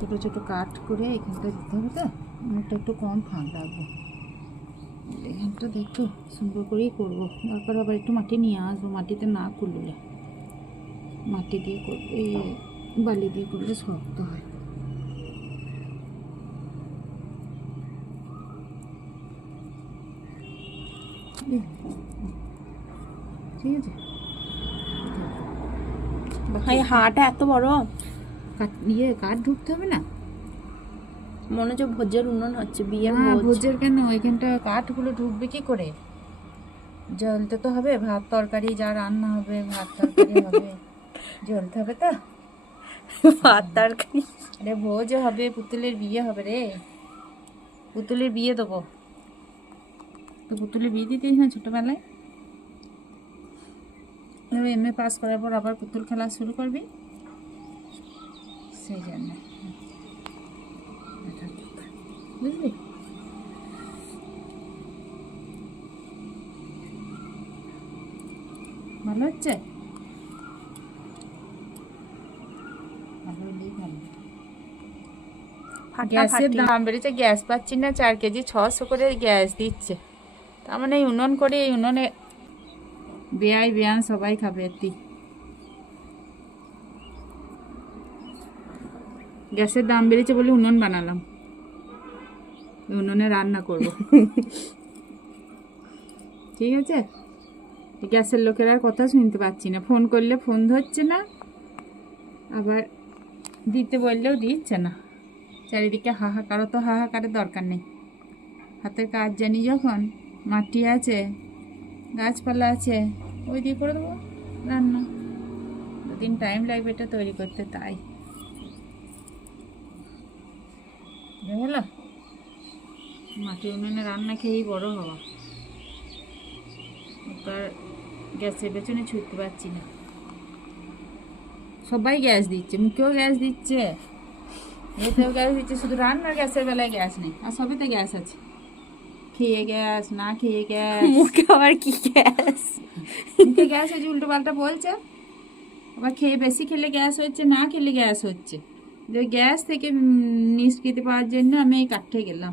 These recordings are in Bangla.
ছোট ছোট কাট করে এখানটা দিতে হবে, তো অনেকটা একটু কম ফাঁক রাখবো। এখানটা একটু সুন্দর করেই করবো, তারপর আবার একটু মাটি নিয়ে আসবো। মাটিতে না করলে, মাটি দিয়ে করবো, এই বালি দিয়ে করলে শক্ত হয়। ঠিক আছে, হাঁটা এত বড় কাঠ ঢুকতে হবে না, মনে হচ্ছে ভোজের উন্নয়ন হচ্ছে, বিয়ের ভোজের কেন, এখানটা কাঠগুলো ঢুকবে কি করে? জ্বলতে তো হবে, ভাত তরকারি যা রান্না হবে, ভাত তরকারি হবে, জ্বলতে হবে তো। ভাত তরকারি, আরে ভোজ হবে, পুতুলের বিয়ে হবে রে, পুতুলের বিয়ে দেবো তো। পুতুলের বিয়ে দিতেই না ছোটবেলায়, এমএ পাস করার পর আবার পুতুল খেলা শুরু করবি, সেই জন্য বুঝলি। ভালো হচ্ছে, গ্যাসের দাম বেড়েছে, গ্যাস পাচ্ছি না, 4 কেজি 600 করে গ্যাস দিচ্ছে। তার মানে এই উনুন করে, এই উনুনে বেয়াই বেয়ান সবাই খাবে। গ্যাসের দাম বেড়েছে বলে উনুন বানালাম, উনুনে রান্না করব। ঠিক আছে, গ্যাসের লোকের আর কথা শুনতে পাচ্ছি না, ফোন করলে ফোন ধরছে না, আবার দিতে বললেও দিচ্ছে না। চারিদিকে হাহাকারও, তো হাহাকারের দরকার নেই, হাতের কাজ জানি যখন, মাটি আছে, গাছপালা আছে, ওই দিয়ে করে দেবো রান্না। 2 দিন টাইম লাগবে এটা তৈরি করতে, তাই বুঝলো। মাটি উনুনে রান্না খেয়েই বড় হওয়া, এবার গ্যাসের পেছনে ছুটতে পারছি না। সবাই গ্যাস দিচ্ছে, মুখেও গ্যাস দিচ্ছে, এতেও গ্যাস দিচ্ছে, শুধু রান্নার গ্যাসের বেলায় গ্যাস নেই, আর সবেতে গ্যাস আছে। খেয়ে গ্যাস, না খেয়ে গ্যাস, মুখে আবার কি গ্যাস, মুখে গ্যাস হচ্ছে, উল্টো পাল্টা বলছে। আবার খেয়ে বেশি খেলে গ্যাস হচ্ছে, না খেলে গ্যাস হচ্ছে। যে গ্যাস থেকে নিষ্কৃতি পাওয়ার জন্য আমি এই কাঠে গেলাম,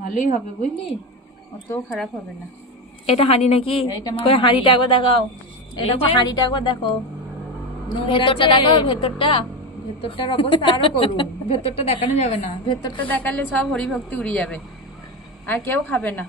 ভালোই হবে বুঝলি, অতও খারাপ হবে না। এটা হাঁড়ি নাকি? কই হাঁড়িটা একবার দেখাও, এটা কো হাঁড়িটা একবার দেখো, ভেতরটা দেখো, ভেতরটার অবস্থা আরো করুন। ভেতরটা দেখানো যাবে না, ভেতরটা দেখালে সব হরিভক্তি উড়ে যাবে, আর কেউ খাবে না।